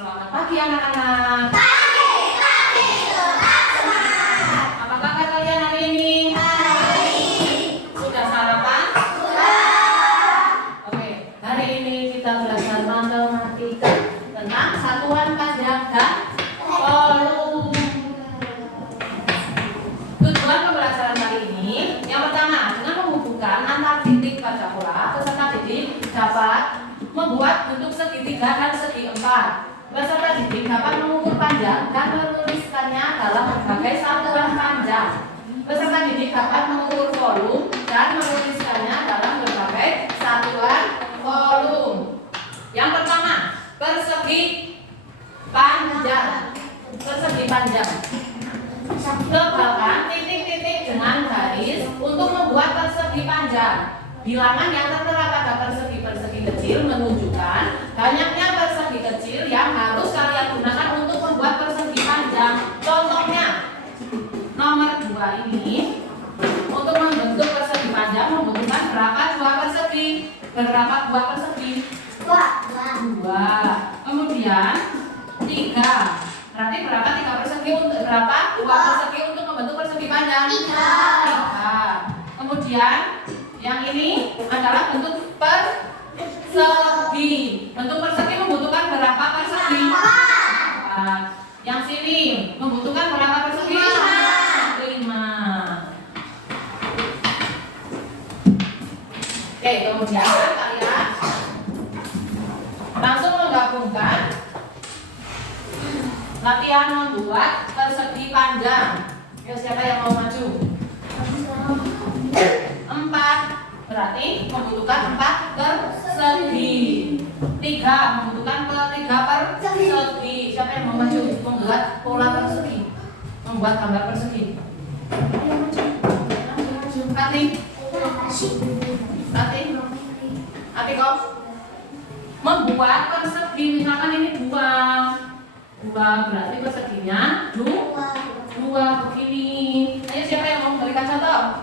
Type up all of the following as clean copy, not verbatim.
Selamat pagi anak-anak. Pagi, tetap semangat. Apa kabar kalian hari ini? Sudah sarapan? Sudah. Oke, hari ini kita belajar matematika tentang satuan panjang dan volume. Tujuan pembelajaran kali ini, yang pertama, dengan menghubungkan antar titik pada pola, peserta didik dapat membuat bentuk segitiga dan segi empat. Peserta didik dapat mengukur panjang dan menuliskannya dalam berbagai satuan panjang. Peserta didik dapat mengukur volume dan menuliskannya dalam berbagai satuan volume. Yang pertama, persegi panjang. Persegi panjang. Tebalkan titik-titik dengan garis untuk membuat persegi panjang. Bilangan yang tertera pada persegi-persegi kecil menunjukkan banyaknya persegi kecil yang harus kalian gunakan untuk membuat persegi panjang. Contohnya, nomor 2 ini untuk membentuk persegi panjang membutuhkan berapa buah persegi? Berapa buah persegi? 2. Kemudian 3. Berarti berapa 3 persegi untuk berapa buah persegi untuk membentuk persegi panjang? 3. Kemudian yang ini adalah bentuk persegi. Bentuk persegi membutuhkan berapa persegi? 4. Yang sini membutuhkan berapa persegi? 5. Oke, kemudian kalian langsung menggabungkan latihan membuat persegi panjang. Yuk, siapa yang mau maju? 4 berarti membutuhkan 4 persegi. 3 membutuhkan 3 persegi. Siapa yang mau maju membuat pola persegi, membuat gambar persegi? Ayo maju. Ati kok membuat persegi. Misalkan ini 2 berarti perseginya 2 begini. Ayo, siapa yang mau memberikan contoh?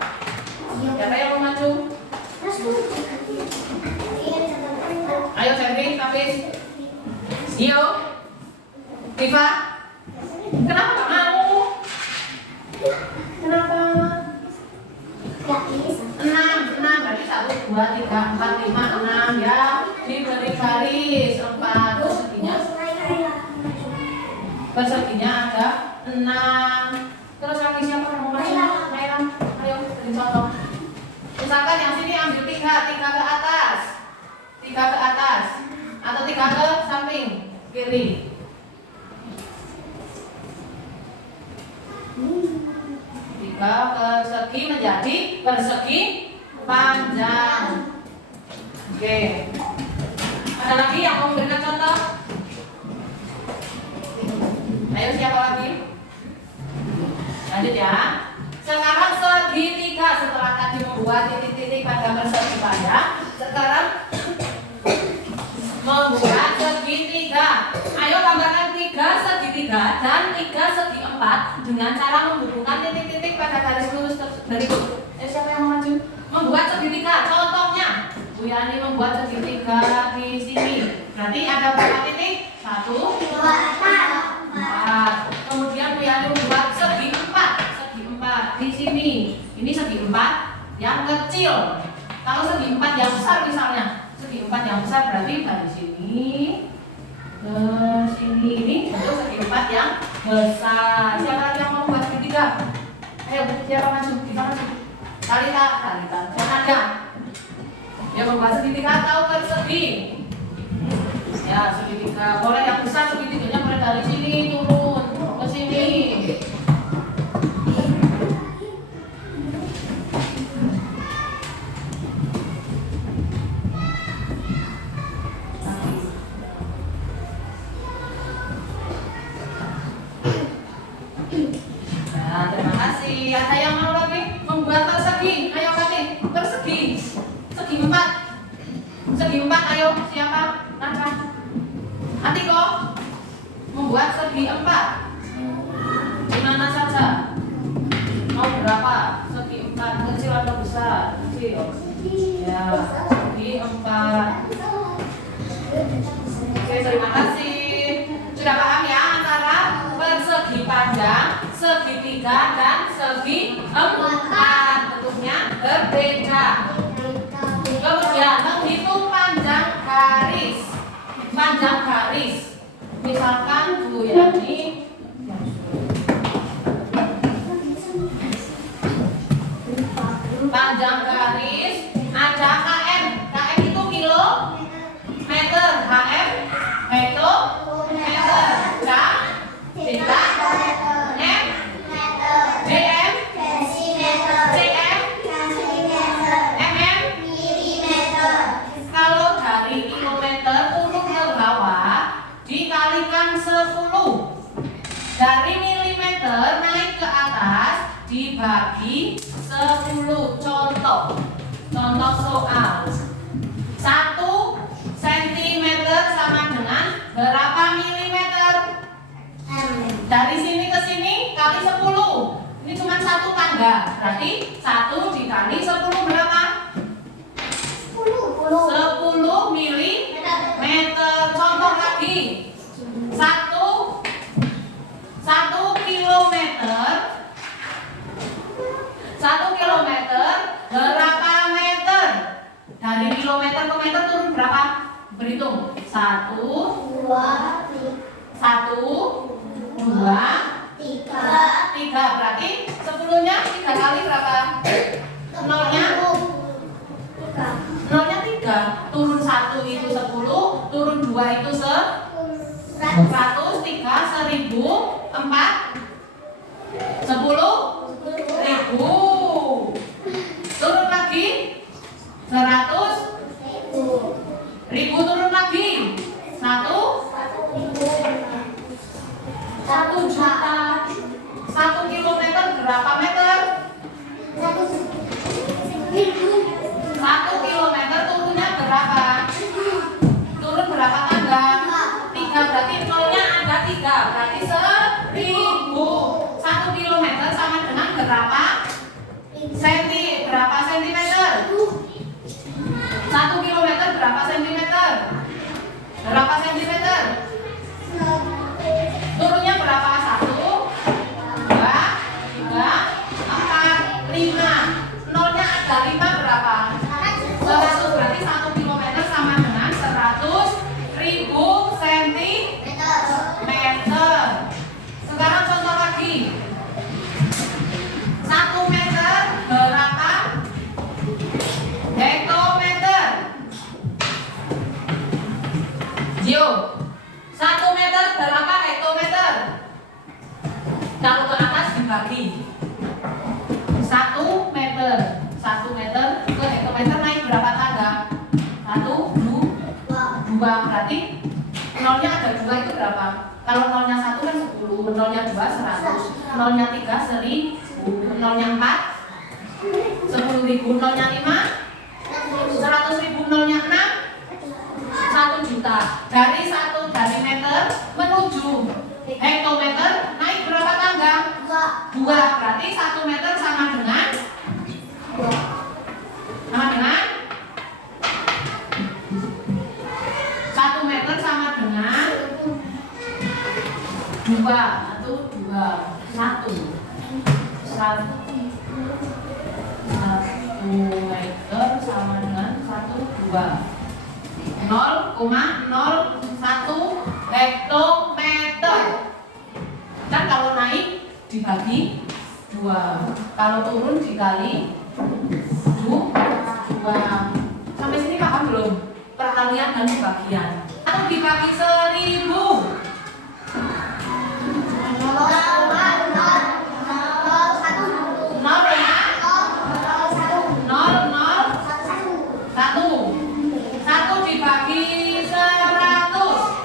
Siapa yang mau maju? Ayo, Febri, Hafiz, Gio, Tifa. Kenapa gak mau? Kenapa? 6 berarti 1, 2, 3, 4, 5, 6 ya. Diberi garis 4. Perseginya ada 6. Terus lagi siapa yang mau maju? Ayo, beri contoh. Misalkan yang sini ambil 3 ke atas, 3 ke atas, atau 3 ke samping kiri. 3 persegi menjadi persegi panjang. Oke. Ada lagi yang mau memberikan contoh? Ayo, siapa lagi? Lanjut ya. Sekarang segitiga. Setelah tadi membuat titik-titik pada persegi panjang, sekarang membuat segitiga. Ayo gambarkan 3 segitiga dan 3 segi empat dengan cara menghubungkan titik-titik pada garis lurus berikut. Siapa yang mau maju? Membuat segitiga. Contohnya, Bu Yani membuat segitiga di sini. Berarti ada berapa titik? 1, 2, 4. Kemudian Bu Yani membuat segi 4 di sini. Ini segi 4 yang kecil. Kalau segi 4 yang besar misalnya, segi 4 yang besar berarti dari sini ke sini. Ini untuk segi 4 yang besar. Siapa lagi yang mau membuat segitiga? Ayo, siapa maju? Kita maju. Talita. Jangan ada. Yang membuat segitiga atau persegi? Ya, segitiga. Boleh yang besar segitiganya boleh dari sini turun ke sini. Nah, terima kasih. Ada yang mau lagi membuat persegi? Ayo kali persegi. Segi 4. Segi 4, ayo siapa? Nada. Atiko membuat segi 4. Di mana saja? Mau berapa? Segi 4 kecil atau besar? Kecil. Ya, segi 4. Oke, terima kasih. Sudah paham ya antara persegi panjang, segitiga, dan segi empat. Bentuknya berbeda. Kemudian menghitung panjang garis. Panjang garis. Misalkan Bu Yani panjang garis ada km. Km itu kilo meter, km hektometer, k kita m dm cm mm. Kalau dari kilometer turun ke bawah dikalikan 10. Dari milimeter naik ke atas dibagi 10. Contoh soal 1 cm sama dengan berapa milimeter? Dari sini ke sini kali 10. Ini cuma satu tangga. Berarti 1 dikali 10 berapa? 10 milimeter. Contoh lagi 1 kilometer. 1 kilometer berapa meter? Dari kilometer ke meter turun berapa? Berhitung 1 2 3. Berarti 10-nya 3 kali berapa? Nolnya 3. Turun 1 itu 10, turun 2 itu 100, 3, 1000, 4, 10.000. Turun lagi 100.000, turun lagi 1 juta. 1 kilometer berapa meter? 1 kilometer turunnya berapa? Turun berapa tangga? 3. Berarti nolnya ada 3. Berarti 1000. 1 kilometer sama dengan berapa? Berapa sentimeter? 1 kilometer berapa sentimeter? Berapa sentimeter? Turunnya berapa? 1 2 3 4 5. Nolnya ada 5 berapa? 100. Berarti 1 kilometer sama dengan 100.000 sentimeter. Sekarang contoh lagi 1 meter berapa hektometer? Gio, 1 meter berapa hektometer? Kalau ke atas dibagi 1 meter ke hektometer naik berapa tangga? 1, 2. Berarti nolnya ada 2 itu berapa? Kalau nolnya 1 kan 10, nolnya 2 100, nolnya 3 1000, nolnya 4 10.000, nolnya 5 100.000, nolnya 6 1 juta. Dari meter menuju hektometer naik berapa tangga? 2. Berarti 1 meter sama dengan 1 meter sama dengan 2. 1 meter sama dengan 2 0,01 hektometer. Kan kalau naik dibagi 2, kalau turun dikali 2. Sampai sini paham belum? Perkalian dan pembagian. Atau dibagi 1000. Satu dibagi 100.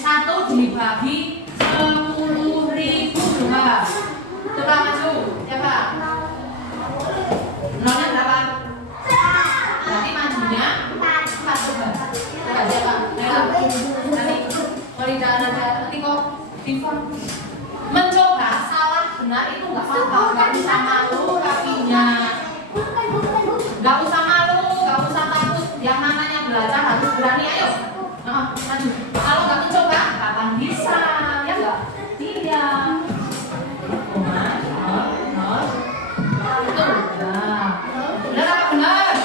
1 dibagi 10.000. Coba maju. Siapa? Nolnya berapa? Berarti majunya 4. Coba siapa? Nanti Walida nanti kok mencoba salah benar itu nggak apa-apa. Nggak usah malu kakinya. Nggak usah malu, nggak usah takut. Yang namanya Berani ayo. Maju. Kalau nggak mencoba, kapan bisa? Ya nggak? Iya. Koma, nol. Itu. Nah. Benar apa benar?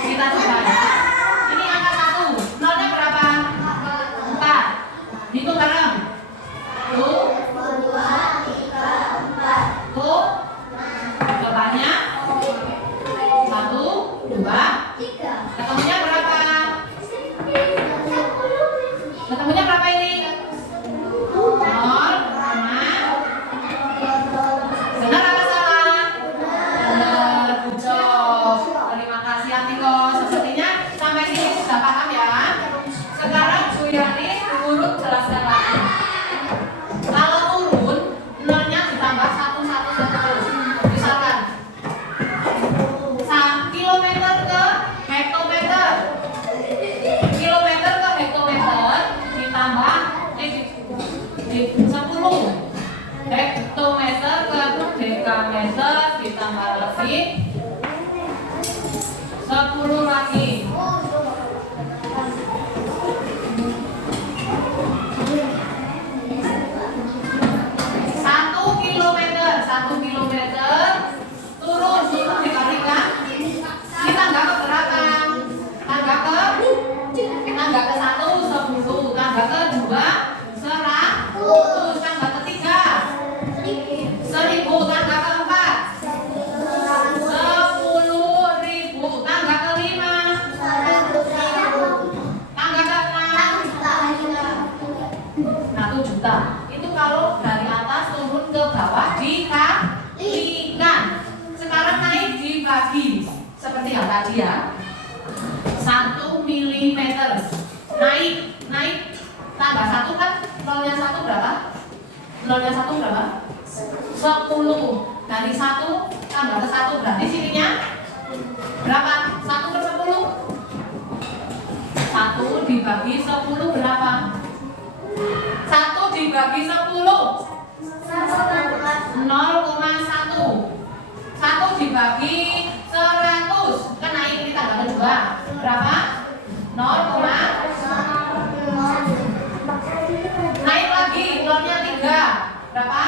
Kita coba ya. Ini angka 1. Nolnya berapa? 4. Hitung bareng. Tuh. Tuh. Depannya 1, 2. Ketemunya berapa? Ketemunya berapa ini? 0, benar apa salah? Benar, good job. Terima kasih Atiko. Sepertinya sampai sini sudah paham ya. Sekarang Suyani urut jelaskan lagi. Kalau turun, nolnya ditambah 1, 1, 1. Misalkan kilometer ke hektometer. Kilometer ke hektometer ditambah 10. Hektometer ke dekameter ditambah lagi 10 lagi. 1 kilometer turun dikalikan ditangga ke berapa? Tangga ke 1 10, tangga ke 2 100, tangga ke 3 1000, tangga ke 4 10.000, tangga ke 5 tangga ke 6 1 juta. Itu kalau dari atas turun ke bawah dikalikan. Sekarang naik dibagi seperti yang tadi ya. 1 milimeter naik tambah 1 kan nolnya 1 berapa? Nolnya 1 berapa? 10. Dari 1 tambah ke 1 berarti sininya berapa? 1 per 10. 1 dibagi 10 berapa? 1 dibagi 10 0,1. 1 dibagi 100 kan naik ini tambah kedua berapa? 0, naik lagi nolnya 3 berapa?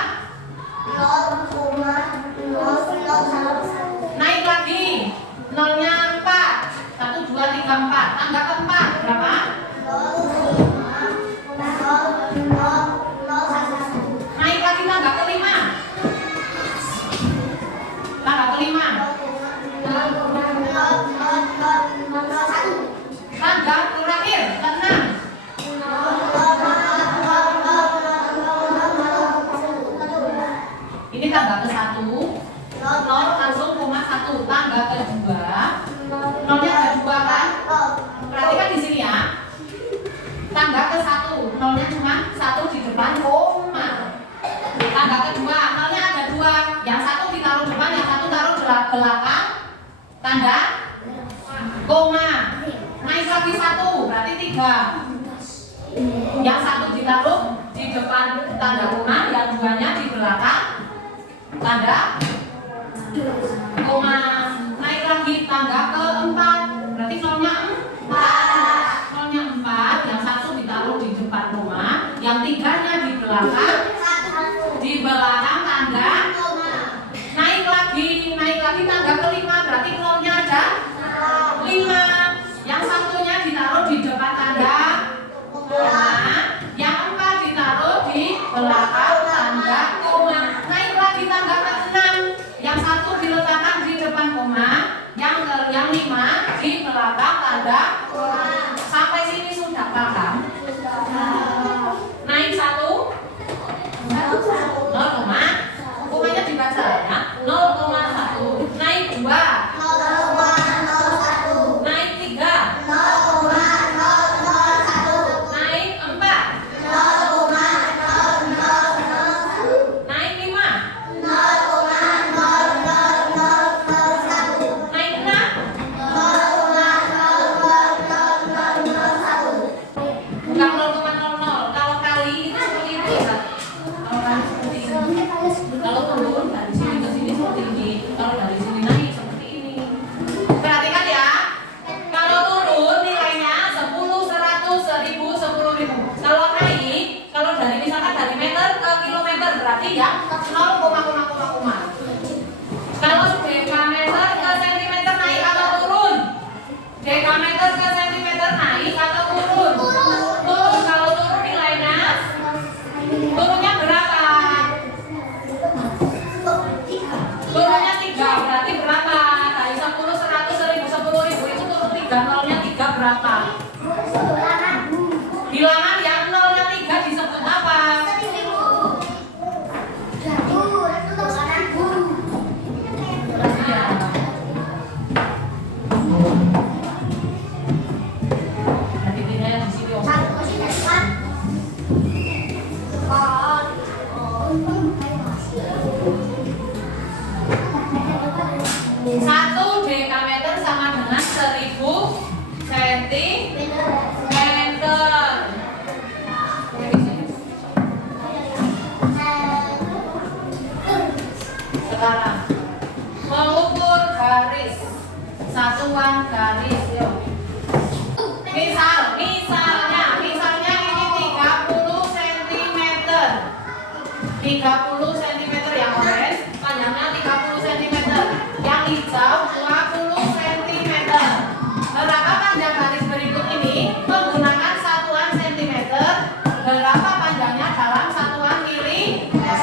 0,001. Naik lagi nolnya 4 1, 2, 3, 4 tangga ke 4 berapa? 0,001. Naik lagi tangga ke 5 tangga terakhir ke 6 ini tangga ke 1 nol langsung koma 1 tangga ke 2 nolnya ada 2 kan? Perhatikan di sini ya. Tangga ke 1 nolnya cuma 1 di depan koma. Tangga kedua nolnya ada 2, yang 1 ditaruh depan, yang 1 taruh belakang tanda koma. Naik lagi 1 berarti 3, yang 1 ditaruh di depan tanda koma, yang 2-nya di belakang tanda koma. Naik lagi tangga keempat berarti nolnya 4, nolnya 4, yang 1 ditaruh di depan koma, yang 3-nya di belakang tanda koma. Naik lagi tangga kelima berarti nolnya ada 5, yang 1-nya ditaruh di depan tanda koma, yang 4 ditaruh di belakang tanda koma. Naik lagi tangga ke-6, yang 1 diletakkan di depan koma, yang 5 di belakang tanda koma. Sampai sini sudah paham? Naik 1 0, komanya dibaca ya. 0,1. Naik 2 0,01. Naik 3 0,001. Naik 4 0,0001. Naik 5 0,0001. Naik 6 0,0001. berarti yang 0, kalau dekameter ke sentimeter naik atau turun? Dekameter ke sentimeter naik atau turun? Turun. Kalau turun nilainya turunnya berapa? Turunnya 3, berarti berapa? Dari 10, 100, 1000, 10.000 itu turun 3, nolnya 3 berapa? Bilangan yang nolnya 3 disebut apa? Iya. Nanti pindah di sini Om. Satu dekameter sama dengan 1000 sentimeter. Sekarang mengukur garis, satuan garis, yuk. Misalnya ini 30 cm. 30 cm yang orange, panjangnya 30 cm. Yang hijau 20 cm. Berapa panjang garis berikut ini menggunakan satuan cm? Berapa panjangnya dalam satuan milimeter?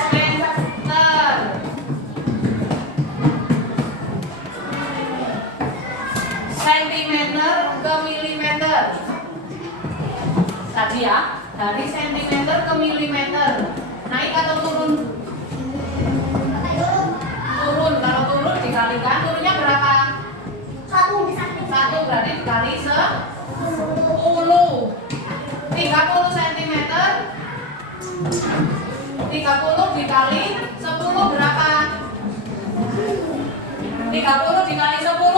Sentimeter ke milimeter. Tadi ya, dari sentimeter ke milimeter. Naik atau turun? Turun. Kalau turun dikalikan, turunnya berapa? 1 berarti dikali 10. 30 cm. 30 dikali 10 berapa? 30 dikali 10